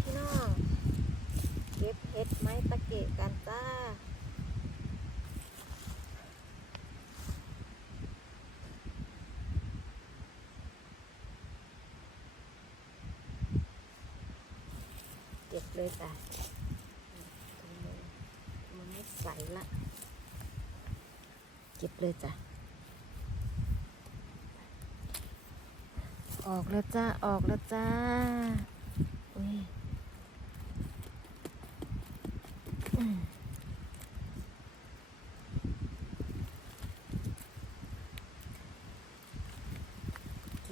พี่น้องเก็บเห็ดไม้ตะเกะกันจ้าเก็บเลยจ้ะมันไม่ใสละเก็บเลยจ้ะออกแล้วจ้า ออกแล้วจ้า เก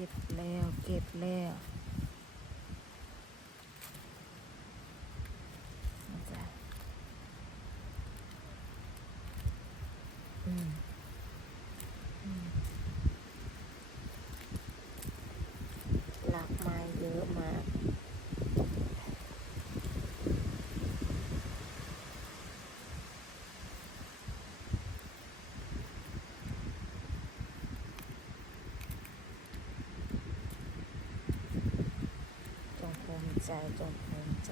็บแล้ว เก็บแล้วจ้ะอืมอืม หลากไม้เยอะมาก จงภูมิ ใจจงภูมิใจ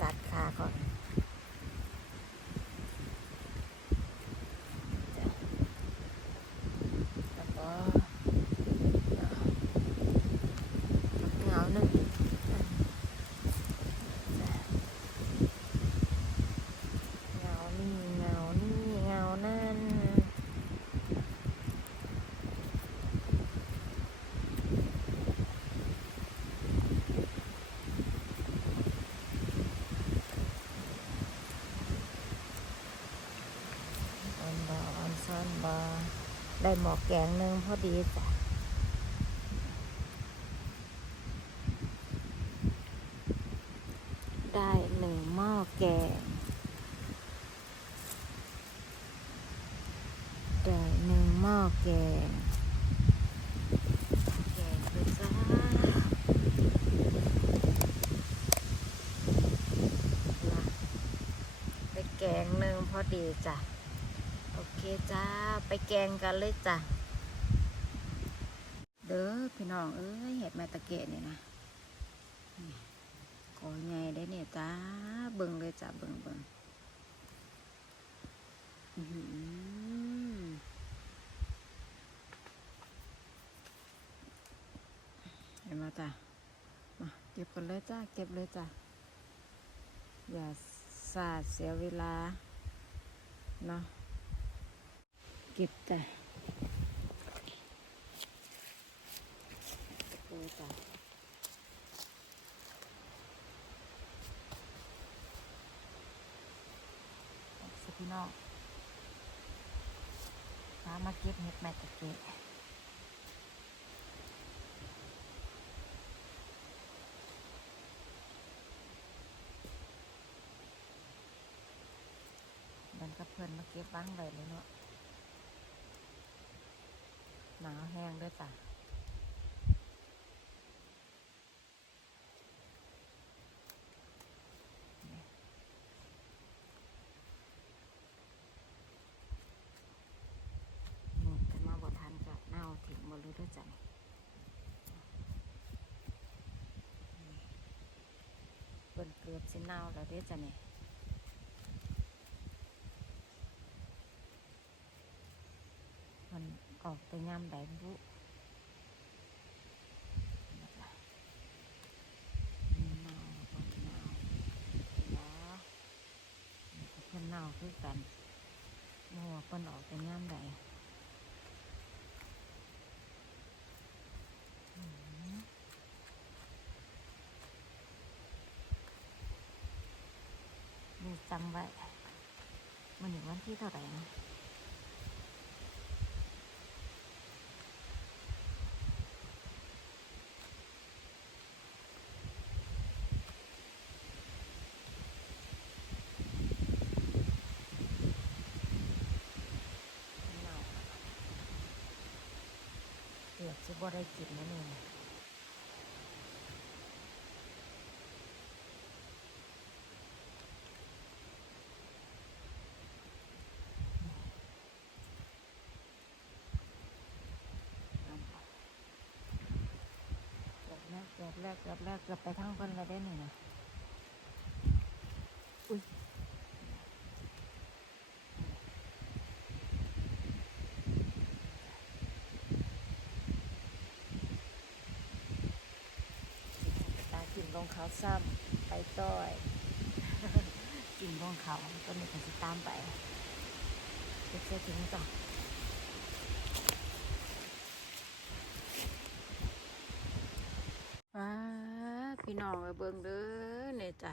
ตัดขาก่อนจ้ะแล้วก็เหงาหนึ่งจ้ะเหงานี่เหงานี่เหงานั่น ออนบาออนซ่อนบา ได้หมอกแกงหนึ่งพอดีจ้ะได้หนึ่งหม้อแกง ได้หนึ่งหม้อแกงแกงเลยจ้าได้แกงหนึ่งพอดีจ้ะ เคจ้า ไปแกงกันเลยจ้ะ เด้อพี่น้องเอ้ยเห็ดแม่ตะเกะนี่นะนี่กอใหญ่ได้เนี่ยจ้า เบิ่งเลยจ้ะเบิ่งเบิ่งเห็นไหมจ้ะ มาเก็บกันเลยจ้า เก็บเลยจ้ะ อย่าสาดเสียเวลา เนาะ เก็บจ้ะดูจ้ะสิพี่น้องพามาเก็บเห็ดแม่ตะเกียเดินกับเพื่อนมาเก็บบ้างไว้เลยเนาะ นาวแห้งด้วยจ้ะหมดกันมาบ่ทันก็เน่าถึงหมดเลยด้วยจ้ะเปิ่นเกือบสิเน่าแล้วด้อจ้ะเนี่ยมัน ออกไปงามใดบ่รู้เน่าบ่เน่าเนาะนี่ก็เพิ่นเน่าคือกันบ่ว่าเพิ่นออกไปงามใดอืมนี่จำไว้มันอยู่วันที่เท่าไหร่นะ สิบ่ได้กินนะนี่เกือบแล้วเกือบแล้วเกือบไปทั้งคนแล้วได้หนึ่งนะอุ้ย ตากินลงเขาซ้ำไปต้อยกินลงเขาต้นนี้ก็จะตามไปเด็กเสียถึงจ้ะว้าพี่น้องไปเบิ่งเด้อเนี่ยจ้ะ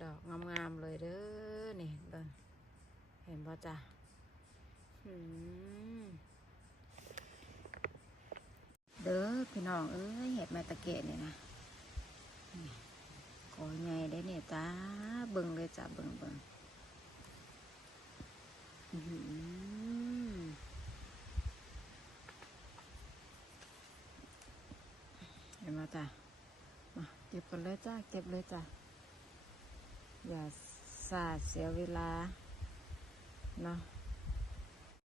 ดอกงามๆเลยเด้อนี่เบิ่งเห็นบ่จ้ะอืมเด้อพี่น้องเอ้ยเห็ดแม่ตะเกะนี่นะนี่กอใหญ่ได้เนี่ยจ้าเบิ่งเลย จ้าเบิ่งเบิ่งเห็นมาจ้ะมาเก็บกันเลยจ้าเก็บเลยจ้ะอย่าสาดเสียเวลาเนาะ